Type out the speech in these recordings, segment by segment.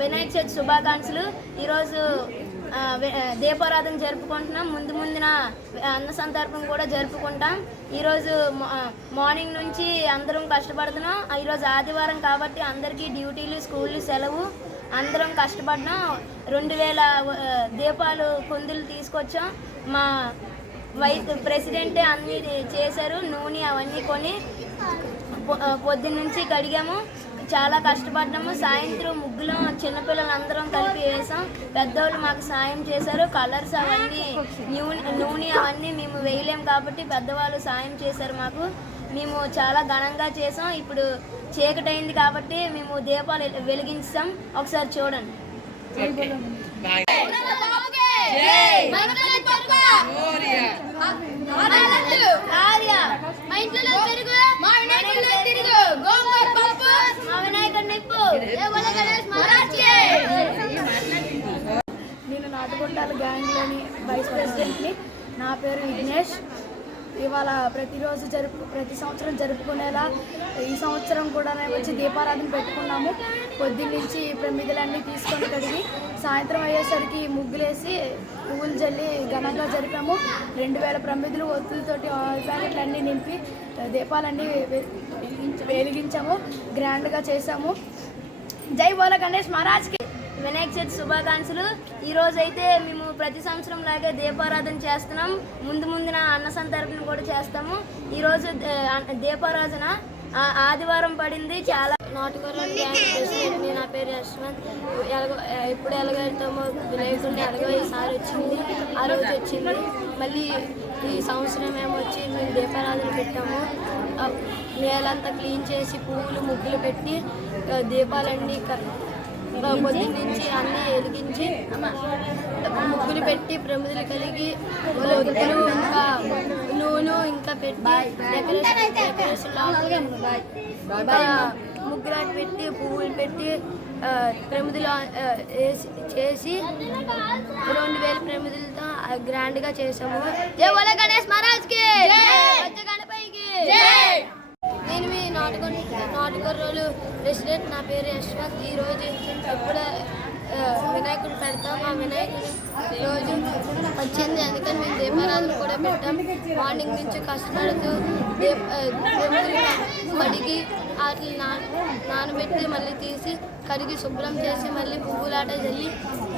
వినాయక చవితి శుభాకాంక్షలు. ఈరోజు దీపారాధన జరుపుకుంటున్నాం. ముందున అన్న సంతర్పణ కూడా జరుపుకుంటాం. ఈరోజు మార్నింగ్ నుంచి అందరం కష్టపడుతున్నాం. ఈరోజు ఆదివారం కాబట్టి అందరికీ డ్యూటీలు, స్కూళ్ళు సెలవు. అందరం కష్టపడినాం. 2000 దీపాలు కుందులు తీసుకొచ్చాం. మా ప్రెసిడెంటే అన్నీ చేశారు. నూనె అవన్నీ కొని పొద్దున్న నుంచి కడిగాము. చాలా కష్టపడ్డాము. సాయంత్రం ముగ్గులు చిన్నపిల్లలందరం కలిపి వేసాం. పెద్దోళ్ళు మాకు సాయం చేశారు. కలర్స్ అవన్నీ నూనె అవన్నీ మేము వేయలేము కాబట్టి పెద్దవాళ్ళు సాయం చేశారు మాకు. మేము చాలా ఘనంగా చేసాం. ఇప్పుడు చీకటైంది కాబట్టి మేము దీపాలు వెలిగించాం. ఒకసారి చూడండి. నేను నాటుకుంటాల గ్యాంగ్లోని వైస్ ప్రెసిడెంట్ని. నా పేరు విఘ్నేష్. ఇవాళ ప్రతి సంవత్సరం జరుపుకునేలా ఈ సంవత్సరం కూడా వచ్చి దీపారాధన పెట్టుకున్నాము. పొద్దున్నుంచి ప్రమిదలన్నీ తీసుకొని కడిగి సాయంత్రం అయ్యేసరికి ముగ్గులేసి పువ్వులు జల్లి ఘనంగా జరిపాము. 2000 ప్రమిదలు ఒత్తులతోటి ఆయిల్ ప్యాకెట్లన్నీ నింపి దీపాలన్నీ వెలిగించాము. గ్రాండ్గా చేసాము. జై బోలో గణేష్ మహారాజ్కి. వినాయక చవితి శుభాకాంక్షలు. ఈరోజు అయితే మేము ప్రతి సంవత్సరం లాగే దీపారాధన చేస్తున్నాం. ముందున అన్న సంతర్పణ కూడా చేస్తాము. ఈరోజు దీపారాధన ఆదివారం పడింది. చాలా నాటుకోరని నా పేరు యశ్వంత్. ఎప్పుడు ఎలాగైతామో వినాయకుడిని ఎలాగో ఈసారి వచ్చింది. ఆ రోజు వచ్చింది. మళ్ళీ ఈ సంవత్సరం ఏమొచ్చి మేము దీపారాధన పెట్టాము. నేలంతా క్లీన్ చేసి పువ్వులు ముగ్గులు పెట్టి దీపాలన్నీ పొద్దున్న నుంచి అన్నీ వెలిగించి ముగ్గులు పెట్టి ప్రమిదలు కలిగి ఒత్తులు ఇంకా నూనె ఇంకా పెట్టి డెకరేషన్ ముగ్గులు పెట్టి పువ్వులు పెట్టి ప్రమిదలు చేసి 2000 ప్రమిదలతో గ్రాండ్గా చేసాము. జై బోలో గణేష్ మహారాజ్కి. నేను మీ నాటుకొర్రోలు ప్రెసిడెంట్. నా పేరు యశ్వంత్. ఈరోజు ఎప్పుడు వినాయకుడు పెడతాం. ఆ వినాయకుడు ఈరోజు వచ్చింది, అందుకని మేము దీపారాధన కూడా పెట్టాం. మార్నింగ్ నుంచి కష్టపడుతూ కడిగి వాటిని నానబెట్టి మళ్ళీ తీసి కడిగి శుభ్రం చేసి మళ్ళీ పువ్వులాట చల్లి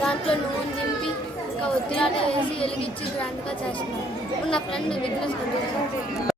దాంట్లో నూనె దింపి ఇంకా ఒత్తిలాట వేసి వెలిగించి గ్రాండ్గా చేస్తున్నాం. ఇప్పుడు నా ఫ్రెండ్ విఘ్నేష్.